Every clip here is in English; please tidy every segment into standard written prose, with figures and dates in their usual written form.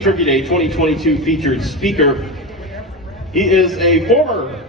Turkey Day 2022 featured speaker. He is a former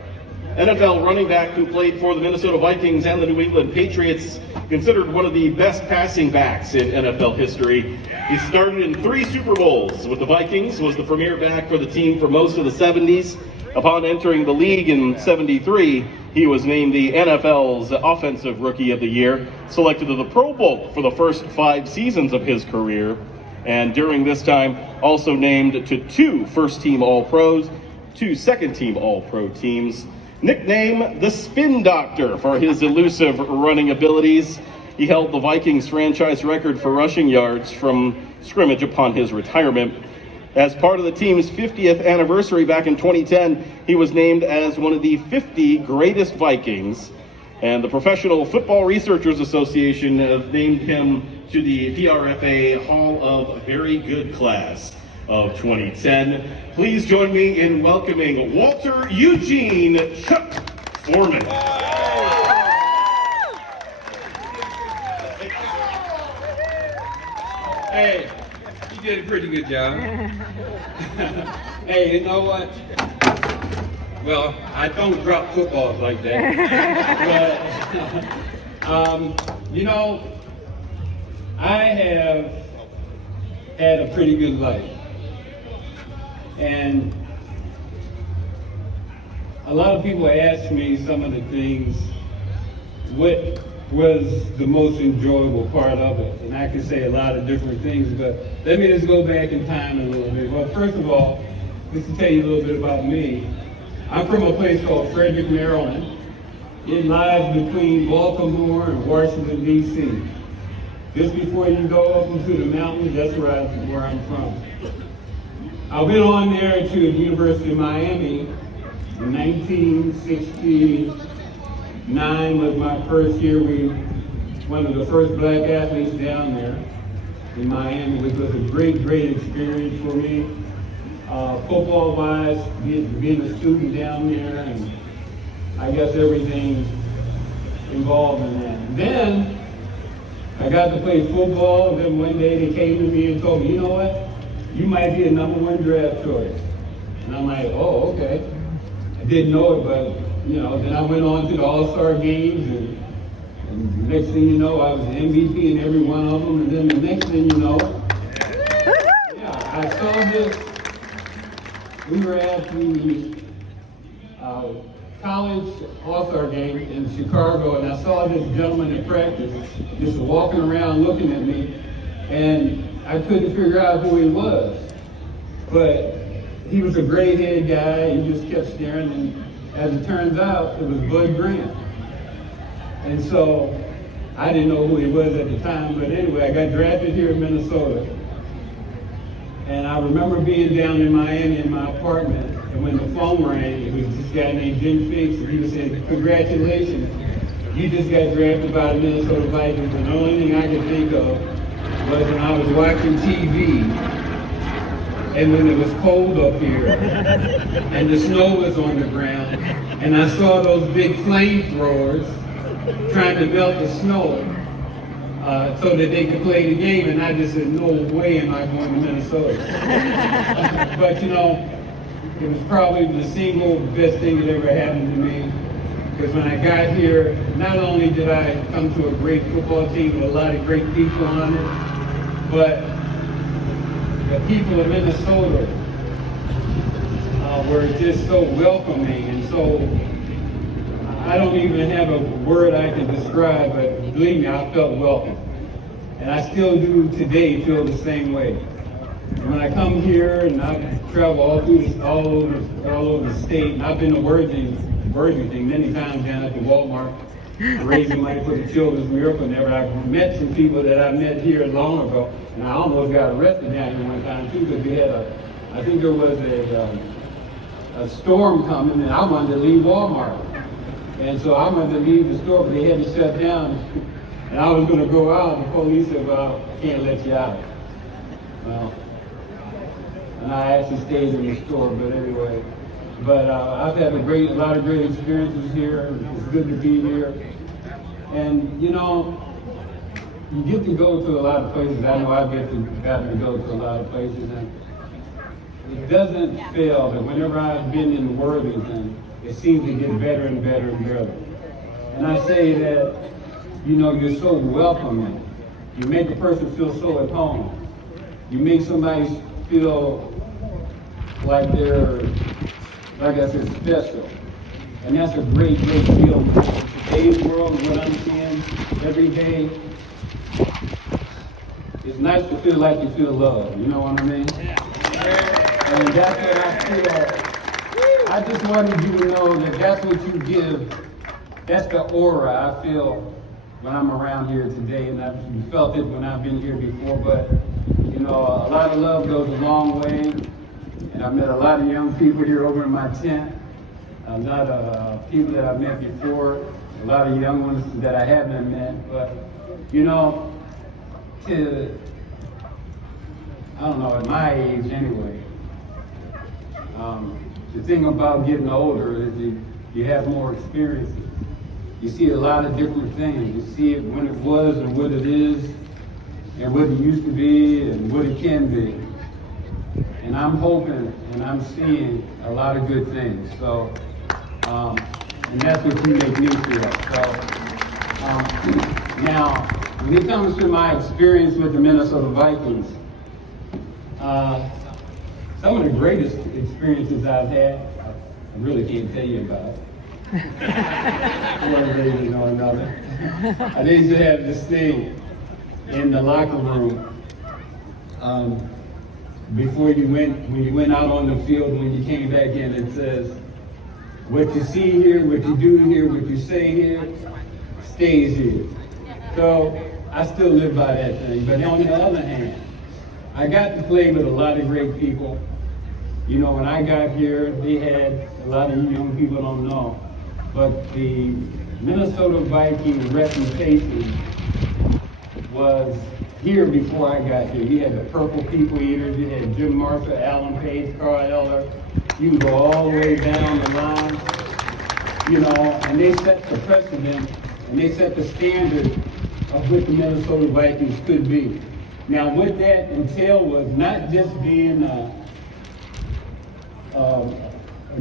NFL running back who played for the Minnesota Vikings and the New England Patriots, considered one of the best passing backs in NFL history. He started in 3 Super Bowls with the Vikings, was the premier back for the team for most of the 70s. Upon entering the league in 73, he was named the NFL's Offensive Rookie of the Year, selected to the Pro Bowl for the first 5 seasons of his career, and during this time also named to 2 first-team All-Pros, 2 second-team All-Pro teams. Nicknamed the Spin Doctor for his elusive running abilities, he held the Vikings franchise record for rushing yards from scrimmage upon his retirement. As part of the team's 50th anniversary back in 2010, he was named as one of the 50 greatest Vikings, and the Professional Football Researchers Association named him to the PRFA Hall of Very Good Class of 2010. Please join me in welcoming Walter Eugene Chuck Foreman. Hey, you did a pretty good job. Hey, you know what? Well, I don't drop footballs like that. But, you know, I have had a pretty good life. And a lot of people ask me some of the things, what was the most enjoyable part of it? And I can say a lot of different things, but let me just go back in time a little bit. Well, first of all, just to tell you a little bit about me, I'm from a place called Frederick, Maryland. It lies between Baltimore and Washington, D.C. Just before you go up into the mountains, that's where I'm from. I went on there to the University of Miami in 1969 was my first year. We one of the first black athletes down there in Miami, which was a great experience for me. Football-wise, being a student down there, and I guess everything involved in that. And then I got to play football, and then one day they came to me and told me, you know what? You might be a #1 draft choice. And I'm like, oh, okay. I didn't know it, but, you know, then I went on to the All-Star games, and next thing you know, I was the MVP in every one of them. And then the next thing you know, yeah, I saw this. We were at the college All-Star game in Chicago, and I saw this gentleman in practice just walking around looking at me, and I couldn't figure out who he was. But he was a gray-haired guy. He just kept staring, and as it turns out, it was Bud Grant. And so I didn't know who he was at the time, but anyway, I got drafted here in Minnesota. And I remember being down in Miami in my apartment, and when the phone rang, it was this guy named Jim Fix, and he was saying, congratulations, you just got drafted by the Minnesota Vikings. And the only thing I could think of was when I was watching TV, and when it was cold up here, and the snow was on the ground, and I saw those big flamethrowers trying to melt the snow so that they could play the game, and I just said, no way am I going to Minnesota. But you know, it was probably the single best thing that ever happened to me, because when I got here, not only did I come to a great football team with a lot of great people on it, but the people of Minnesota were just so welcoming, and so I don't even have a word I can describe, but believe me, I felt welcome. And I still do today feel the same way. And when I come here, and I travel all over the state, and I've been to Worthington many times down at the Walmart, raising money for the Children's Miracle. And I've met some people that I met here long ago, and I almost got arrested down here one time too, because we had I think there was a storm coming, and I wanted to leave Walmart. And so I wanted to leave the store, but they had to shut down. And I was going to go out, and the police said, well, I can't let you out. Well, and I actually stayed in the store, but anyway. But I've had a lot of great experiences here. It's good to be here. And, you know, you get to go to a lot of places. I know I've gotten to go to a lot of places. And it doesn't fail that whenever I've been in Worthington, it seems to get better and better and better. And I say that, you know, you're so welcoming. You make a person feel so at home. You make somebody feel like they're, like I said, special. And that's a great, great deal. In today's world, what I'm seeing every day, it's nice to feel like you feel loved. You know what I mean? And that's what I feel. I just wanted you to know that that's what you give. That's the aura I feel when I'm around here today, and I've felt it when I've been here before. But you know, a lot of love goes a long way, and I've met a lot of young people here over in my tent. A lot of people that I've met before, a lot of young ones that I haven't met. But you know, I don't know, at my age anyway. The thing about getting older is you have more experiences. You see a lot of different things. You see it when it was and what it is, and what it used to be and what it can be. And I'm hoping and I'm seeing a lot of good things. So, and that's what you make me feel. So, now, when it comes to my experience with the Minnesota Vikings, some of the greatest experiences I've had, I really can't tell you about. One reason or another. I used to have this thing in the locker room before when you went out on the field, when you came back in, it says, what you see here, what you do here, what you say here, stays here. So I still live by that thing. But on the other hand, I got to play with a lot of great people. You know, when I got here, they had a lot of young people don't know, but the Minnesota Vikings reputation was here before I got here. You had the Purple People Eaters, you had Jim Marshall, Alan Page, Carl Eller. You go all the way down the line, you know, and they set the precedent and they set the standard of what the Minnesota Vikings could be. Now, what that entailed was not just being a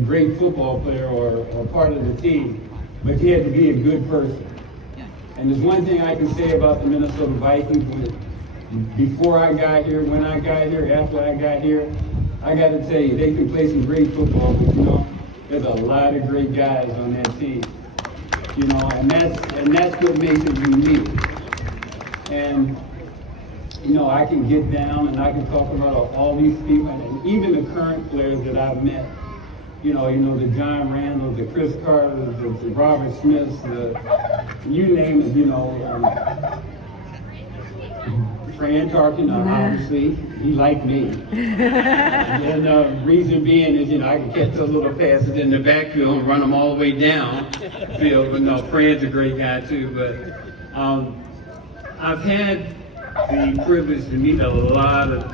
great football player or part of the team, but you had to be a good person. And there's one thing I can say about the Minnesota Vikings. Before I got here, when I got here, after I got here, I got to tell you, they can play some great football, but you know, there's a lot of great guys on that team. You know, and that's what makes it unique. And you know, I can get down and I can talk about all these people, and even the current players that I've met. You know, the John Randalls, the Chris Carters, the Robert Smiths, you name it. You know, Fran Tarkin, obviously, he liked me. And the reason being is, you know, I can catch those little passes in the backfield and run them all the way down field. But no, Fran's a great guy too. But I've had the privilege to meet a lot of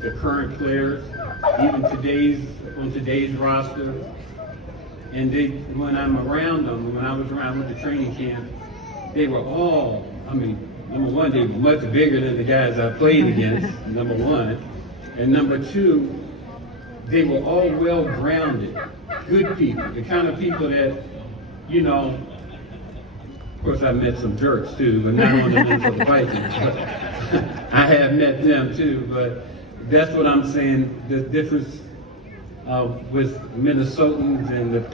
the current players, even on today's roster. And when I'm around them, when I was around with the training camp, they were all, I mean, number one, they were much bigger than the guys I played against, number one. And number two, they were all well-grounded, good people, the kind of people that, you know, of course I met some jerks too, but not on the Minnesota Vikings. But I have met them too, but that's what I'm saying, the difference with Minnesotans and the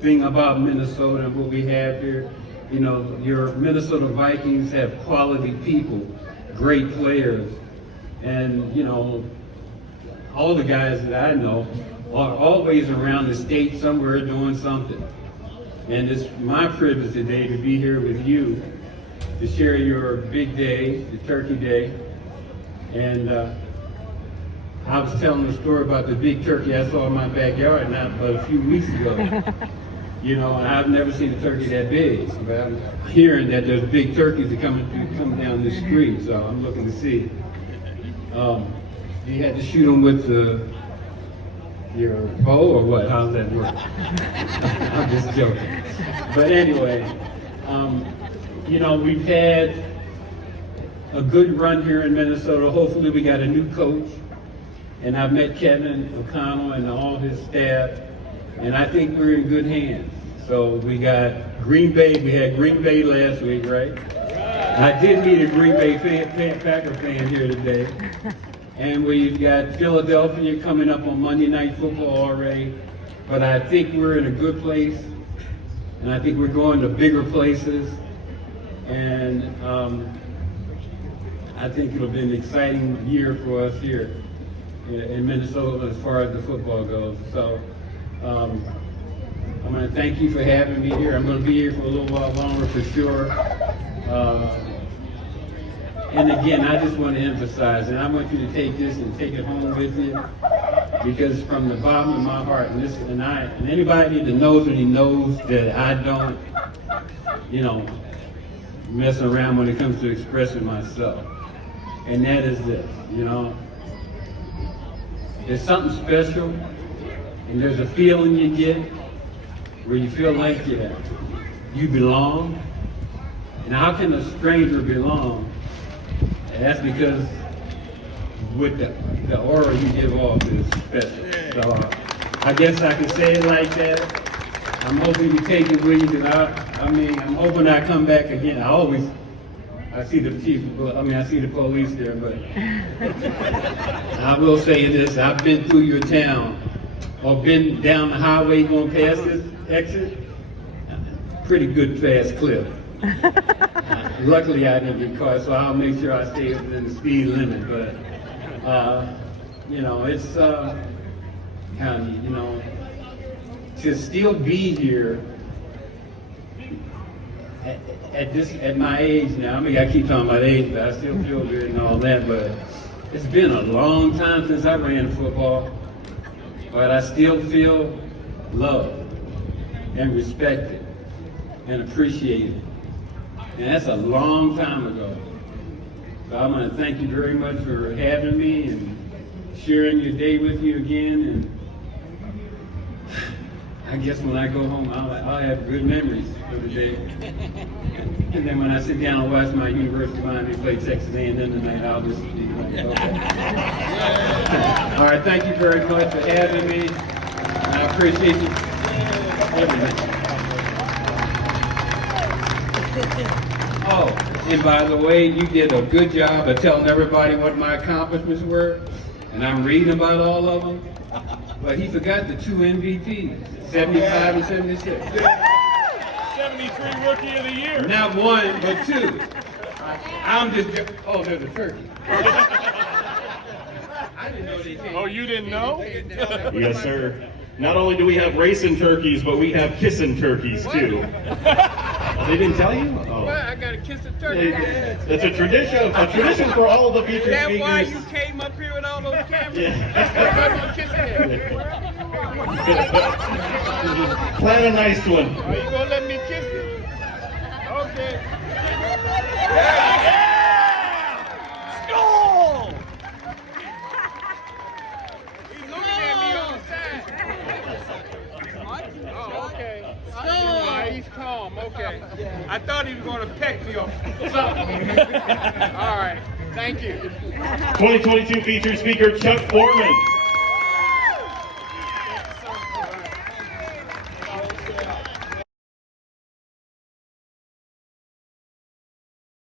thing about Minnesota and what we have here. You know, your Minnesota Vikings have quality people, great players, and you know, all the guys that I know are always around the state somewhere doing something. And it's my privilege today to be here with you to share your big day, the Turkey Day. And I was telling a story about the big turkey I saw in my backyard not but a few weeks ago. You know, and I've never seen a turkey that big, but I'm hearing that there's big turkeys that come down this street, so I'm looking to see. You had to shoot them with your bow or what? How's that work? I'm just joking. But anyway, you know, we've had a good run here in Minnesota. Hopefully we got a new coach. And I've met Kevin O'Connell and all his staff, and I think we're in good hands. So we got Green Bay. We had Green Bay last week, right? I did meet a Green Bay Packer fan here today. And we've got Philadelphia coming up on Monday Night Football already. But I think we're in a good place, and I think we're going to bigger places. And I think it'll be an exciting year for us here in Minnesota as far as the football goes. So I'm going to thank you for having me here. I'm going to be here for a little while longer for sure. And again, I just want to emphasize, and I want you to take this and take it home with you, because from the bottom of my heart, and anybody that knows me knows that I don't, mess around when it comes to expressing myself. And that is this, there's something special, and there's a feeling you get where you feel like you belong. And how can a stranger belong? And that's because with the aura you give off is special. So I guess I can say it like that. I'm hoping you take it with you, because I'm hoping I come back again. I see the police there, but I will say this: I've been through your town, or been down the highway going past this exit. Pretty good fast clip. Luckily, I didn't get caught, so I'll make sure I stay within the speed limit. But it's to still be here at my age now. I mean, I keep talking about age, but I still feel good and all that. But it's been a long time since I ran football, but I still feel loved and respected and appreciated. And that's a long time ago. So I want to thank you very much for having me and sharing your day with you again. And I guess when I go home, I'll have good memories for the day. And then when I sit down and watch my University of Miami play Texas A&M tonight, I'll just be like, okay. All right, thank you very much for having me. And I appreciate you. Everything. Oh, and by the way, you did a good job of telling everybody what my accomplishments were, and I'm reading about all of them. But he forgot the 2 MVPs, 75 and 76. 73 Rookie of the Year. Not one, but 2. There's a turkey. I didn't know they came. Oh, you didn't know? Yes, sir. Not only do we have racing turkeys, but we have kissing turkeys too. They didn't tell you? Oh. Well, I gotta kiss the turkey. It's a tradition for all of the featured That's speakers. why you came up here with all those cameras. Yeah. Kissing Plan a nice one. Are you gonna let me kiss you? Okay. Skull! He's looking at me on the side. Oh, okay. He's calm, okay. I thought he was going to peck me off. All right, thank you. 2022 featured speaker Chuck Foreman.